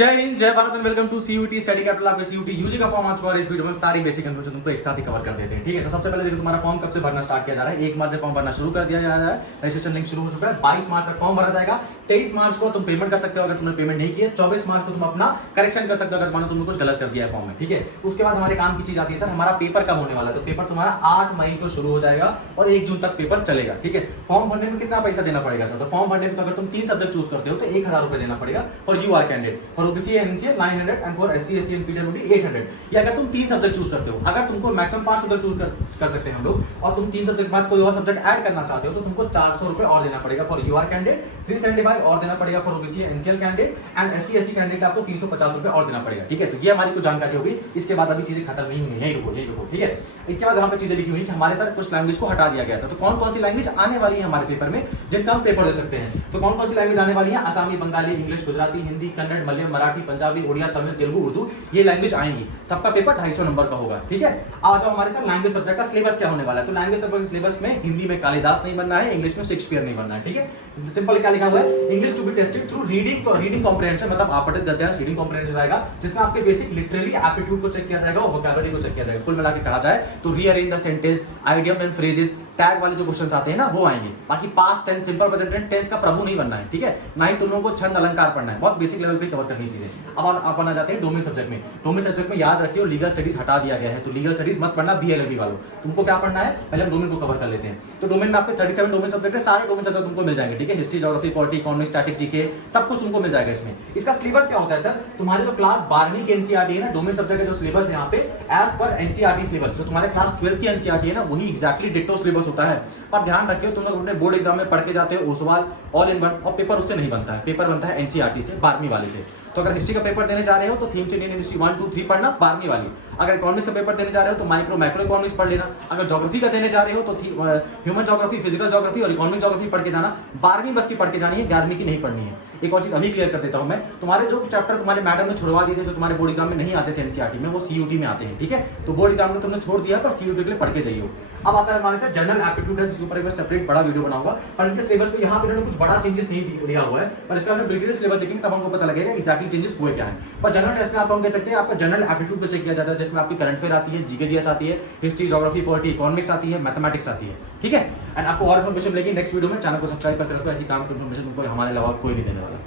जय हिंद, जय Bharat and welcome to CUET study capital. आपके सीयूटी यूजी का फॉर्म आ चुका है। इस वीडियो में सारी बेसिक इन्फॉर्मेशन तुमको एक साथ ही कवर कर देते हैं। ठीक है, तो सबसे पहले देखो तुम्हारा फॉर्म कब से भरना स्टार्ट किया जा रहा है। 1 मार्च से फॉर्म भरना शुरू कर दिया जा रहा है। रजिस्ट्रेशन लिंक शुरू हो चुका है। 22 मार्च तक फॉर्म भरा जाएगा। 23 मार्च को तुम पेमेंट कर सकते हो अगर तुमने पेमेंट नहीं किया। 24 मार्च को तुम अपना करेक्शन कर सकते हो अगर मानो तुमने कुछ गलत कर दिया है फॉर्म में। ठीक है, उसके बाद हमारे काम की चीज आती है सर, हमारा पेपर कब होने वाला है। तो पेपर तुम्हारा 8 मई को शुरू हो जाएगा और 1 जून तक पेपर चलेगा। ठीक है, फॉर्म भरने में कितना पैसा देना पड़ेगा सर। तो फॉर्म भरने में तो अगर तुम 3 सब्जेक्ट चूज करते हो तो 1000 रुपए देना पड़ेगा for U R candidate, for OBC NCA 900 and for SC ST and PWD 800। या अगर तुम 3 सब्जेक्ट चूज करते हो, अगर तुमको मैक्सिमम 5 सब्जेक्ट चूज कर सकते हैं हम लोग, और तुम 3 सब्जेक्ट के बाद कोई और सब्जेक्ट ऐड करना चाहते हो तो तुमको 400 रुपए और देना पड़ेगा फॉर यू आर कैंडिडेट, 375 और देना पड़ेगा for OBC NCL candidate and SC ST candidate आपको 350 रुपए और देना पड़ेगा। ठीक है, तो ये हमारी कुछ जानकारी होगी। इसके बाद अभी चीजें खत्म नहीं हुई, यही रुको। ठीक है, इसके बाद यहाँ पे चीजें लिखी हुई कि हमारे साथ कुछ लैंग्वेज को हटा दिया गया था। तो कौन कौन सी लैंग्वेज आने वाली है हमारे पेपर में जिनका हम पेपर दे सकते हैं। तो कौन कौन सी लैंग्वेज आने वाली है। आसामी, बंगाली, इंग्लिश, गुजराती, हिंदी, कन्नड़, मलयालम, मराठी, पंजाबी, उड़िया, तमिल, तेलुगु, उर्दू, ये लैंग्वेज आएंगी। सबका पेपर 250 नंबर का होगा। ठीक है, आ जाओ हमारे साथ लैंग्वेज सब्जेक्ट का सिलेबस क्या होने वाला है। तो लैंग्वेज सब्जेक्ट सिलेबस में हिंदी में कालिदास नहीं बनना है, इंग्लिश में शेक्सपियर नहीं बनना है। ठीक है, सिंपल क्या लिखा हुआ है, English to be tested through reading comprehension, मतलब आप पढ़ते गद्यांश रीडिंग कॉम्प्रिहेंशन आएगा जिसमें आपके बेसिक लिटरली एप्टीट्यूड को चेक किया जाएगा और वोकैबुलरी को चेक किया जाएगा। कुल मिला के कहा जाए तो rearrange the sentence, idiom and phrases, tag वाले जो क्वेश्चंस आते हैं ना वो आएंगे। बाकी past tense, simple present tense का प्रभु नहीं बनना है। ठीक है, ना ही तुम लोगों को छंद अलंकार पढ़ना है। बहुत बेसिक लेवल पे कवर करनी चीजें। अब अपन आ जाते हैं डोमेन सब्जेक्ट में। डोमेन सब्जेक्ट में याद रखिए लीगल स्टडीज हटा दिया गया है, तो लीगल स्टडीज मत पढ़ना बीएलएलबी वालों। तुमको क्या पढ़ना है, पहले हम डोमेन को कवर कर लेते हैं। तो डोमेन में आपके 37 डोमेन सब्जेक्ट है, सारे डोमेन सब्जेक्ट तुमको मिल जाएंगे। ठीक है, history, geography, polity, economics, static, GK सब कुछ तुमको मिल जाएगा इसमें। इसका सिलेबस क्या होता है सर, तुम्हारे जो क्लास 12वीं की एनसीईआरटी है ना, डोमेन सब्जेक्ट का जो सिलेबस है यहाँ पे एज पर एनसीईआरटी सिलेबस, जो तुम्हारे क्लास 12 की एनसीईआरटी है ना वही एग्जैक्टली डिट्टो सिलेबस होता है। पर ध्यान रखियो तुम लोग अपने बोर्ड एग्जाम में पढ़ के जाते हो ओसवाल ऑल इन वन, और पेपर उससे नहीं बनता है। पेपर बनता है एनसीईआरटी से, 12वीं वाले से। तो अगर हिस्ट्री का पेपर देने जा रहे हो तो थीम से इंडियन हिस्ट्री 1 2 3 पढ़ना 12वीं वाली। अगर इकोनॉमिक्स का पेपर देने जा रहे हो तो मैक्रो इकोनॉमिक्स पढ़ लेना। अगर ज्योग्राफी का देने जा रहे हो तो ह्यूमन ज्योग्राफी, फिजिकल ज्योग्राफी और इकोनॉमिक ज्योग्राफी पढ़ के जाना। 12वीं बस की पढ़ के जानी है, 11वीं की नहीं पढ़नी है। एक और चीज अभी क्लियर कर देता हूं मैं, तुम्हारे जो चैप्टर तुम्हारे मैडम ने छुड़वा दिए थे, जो तुम्हारे बोर्ड एग्जाम में नहीं आते थे एनसीईआरटी में, वो सीयूटी में आते हैं। ठीक है, तो बोर्ड एग्जाम में तुमने छोड़ दिया पर सीयूटी के लिए पढ़ के जाइए। अब आता है हमारे साथ जनरल एप्टीट्यूड, इसके ऊपर एक सेपरेट बड़ा वीडियो बनाऊंगा। पर इनके सिलेबस पे यहाँ पे इन्होंने कुछ बड़ा चेंजेस नहीं दिया हुआ है, पर इसका हम डिटेल सिलेबस देखेंगे तब हमको पता लगेगा एक्जैक्टली चेंजेस हुए क्या है। पर जनरल टेस्ट में आप हम कह सकते हैं आपका जनरल एप्टीट्यूड को चेक किया जाता है, जिसमें आपकी करंट अफेयर आती है, जीके जीएस आती है, हिस्ट्री, ज्योग्राफी, पॉलिटी, इकोनॉमिक्स आती है, मैथमेटिक्स आती है। ठीक है, एंड आपको और इन्फॉर्मेशन मिलेगी नेक्स्ट वीडियो में। चैनल को सब्सक्राइब करके रखो, ऐसी काम की इन्फॉर्मेशन तुमको हमारे अलावा कोई नहीं देने वाला।